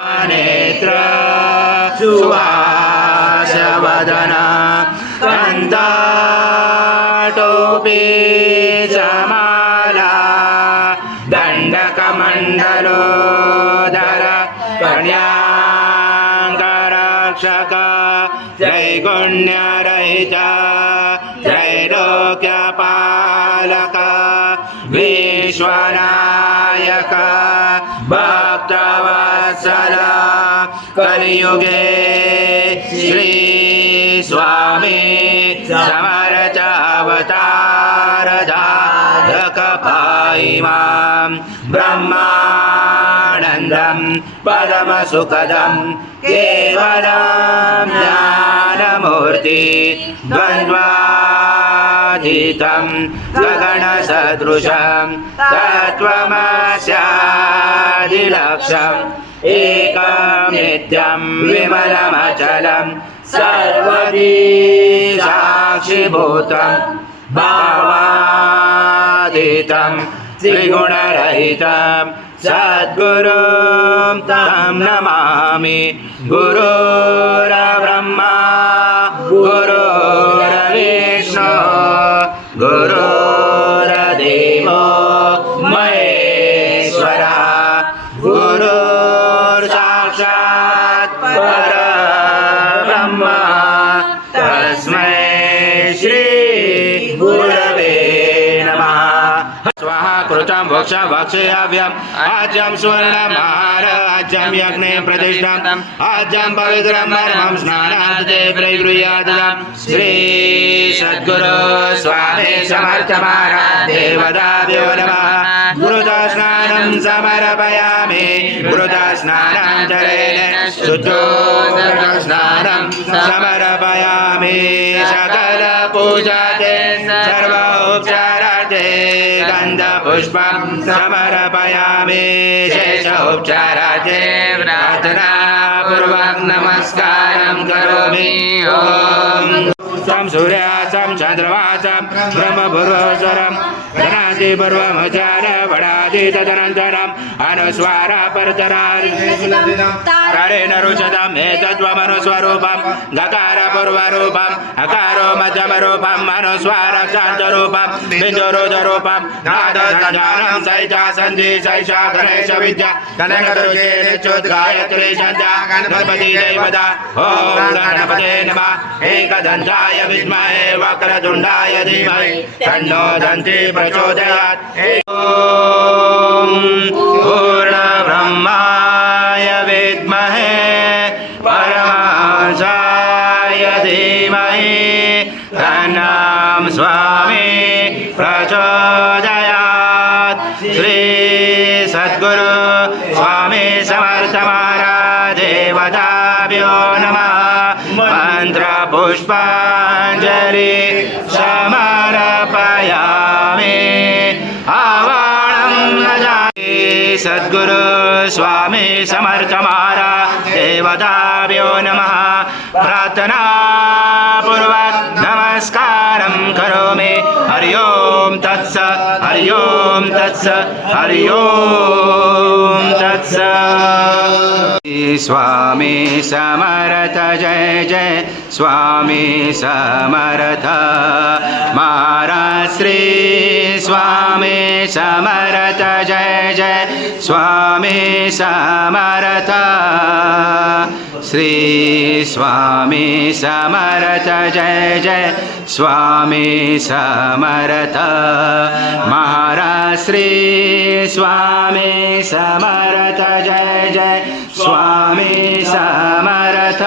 नेत्र सुहासवदन कंठटोपी चमाला दंडकमंडलोदर कन्यांकरक्षक त्रैगुण्यरहित त्रैलोक्यपालक विश्वनायक भक्तवत्सल कलियुगे श्री स्वामी समर्थ अवतार धारक पाइमां ब्रह्मानंदं परम सुखदं केवलं ज्ञानमूर्ति द्वन्द्वातीतं गगनसदृशं तत्त्वमस्यादिलक्ष्यम् एकं नित्यं विमलमचलं सर्वदी साक्षिभूतं भावातीतं त्रिगुणरहितं सद्गुरुं तं नमामि। गुरुर्ब्रह्मा गुरुर्विष्णु गुरुर्देवो महेश्वरः गुरुर्साक्षात् परब्रह्म तस्मै श्री गुरवे नमः। स्वाहा कृतं भक्षं भक्षयाम्यहम् आज्यं स्वर्णमार आज्यं यज्ञे प्रतिष्ठाम् आज्यं पवित्रं परमं स्नानान्ते प्रगृह्यात्। श्री सद्गुरु स्वामी समर्थ महाराज देवताभ्यो नमः। गुरुता स्नानं समर्पयामि गुरुता स्नानान्तरेण शुद्धोदक स्नानं समर्पयामि। सकल पूजाते सर्वोपचारार्थे गन्धपुष्पं समर्पयामि। शेषोपचारार्थे प्रार्थनापूर्वक नमस्कारं करोमि। ओम सं सूर्यासं चन्द्रमासं ब्रह्मभुवस्वरं धनादि पूर्वमचार वडादि तदनन्तरम् अनुस्वार परतरारेण रुचतम् एतत्त्वमनुस्वरूपं गकार पूर्वरूपम् अकारो मध्यमरूपम् अनुस्वार शान्तरूपं बिन्दुरुदरूपं नादसञ्जानं सैषा सन्धि सैषा गणेश विद्या गणगरुचेच्युद्गायत्री सन्ध्या गणपति देवता। ॐ गणपते नमः। एकदन्ताय विद्महे वक्रतुण्डाय धीमहि तन्नो दन्ती प्रचोदयात्। ॐ पूर्णब्रह्माय विद्महे परमांसाय धीमहि तन्नो स्वामी प्रचोदयात्। श्री सद्गुरु स्वामी समर्थ महाराज देवताभ्यो नमः। मंत्र पुष्पांजलि समर्पयामि। आवाहनं नजामि सद्गुरु स्वामी समर्थ महाराज देवताभ्यो नमः। प्रार्थना पूर्वक नमस्कारं करोमि। हरि ओम तत्सत् हरि ओम तत्सत् हरि ओम तत्सत्। स्वामी समर्थ जय जय स्वामी समर्थ महाराज। श्री स्वामी समर्थ जय जय स्वामी समर्थ। श्री स्वामी समर्थ जय जय स्वामी समर्थ महाराज। श्री स्वामी समर्थ जय जय स्वामी समर्थ।